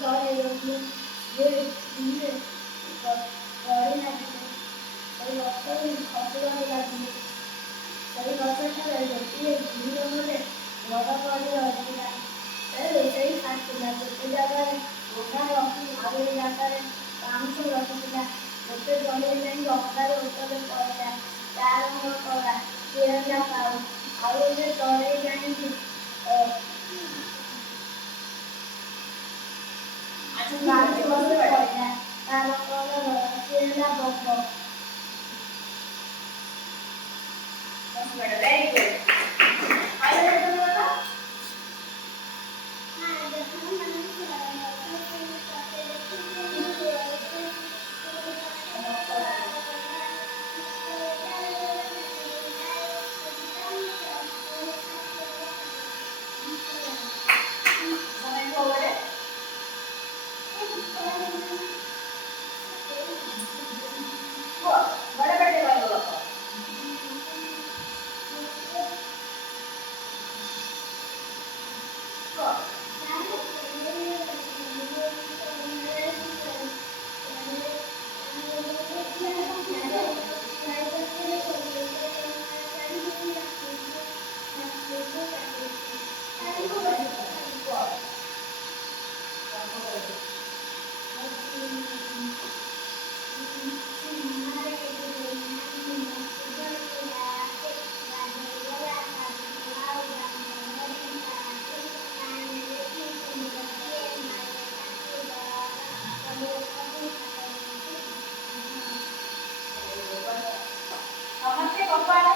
ତଳେ ଗୋଟିଏ ଧୀରେ ଗଡ଼ି ଲାଗିଲେ। ସେଇ ଗଛରୁ ଖସିବାକୁ ଲାଗିଲେ। ସେଇ ଗଛଠାରେ ଗୋଟିଏ ଗୁରୁଜନରେ ଘର କରି ରହିଥିଲା। ସେ ରୋଷେଇ ଖାଇଥିଲା। ଗୋଟେ ଜାଗାରେ ଅଣ୍ଡା ରଖି ଆଉ ଗୋଟେ ଜାଗାରେ ପାଉଁଶ ରଖିଥିଲା। ଗୋଟେ ଚଢ଼େଇ ଯାଇ ଅଣ୍ଡାର ଉପରେ ପଡ଼ିଲା। ତା ରଙ୍ଗ କଳା, ସେ ହେଲା କାଉ। ଆଉ ଗୋଟେ ଚଢ଼େଇ ଯାଇକି ପାଉଁଶ ଉପରେ ପଡ଼ିଲା। ତା ରଙ୍ଗ ହେଲା ଧଳା, ସେ ହେଲା ବଗ। Very good. Namaste, Papa.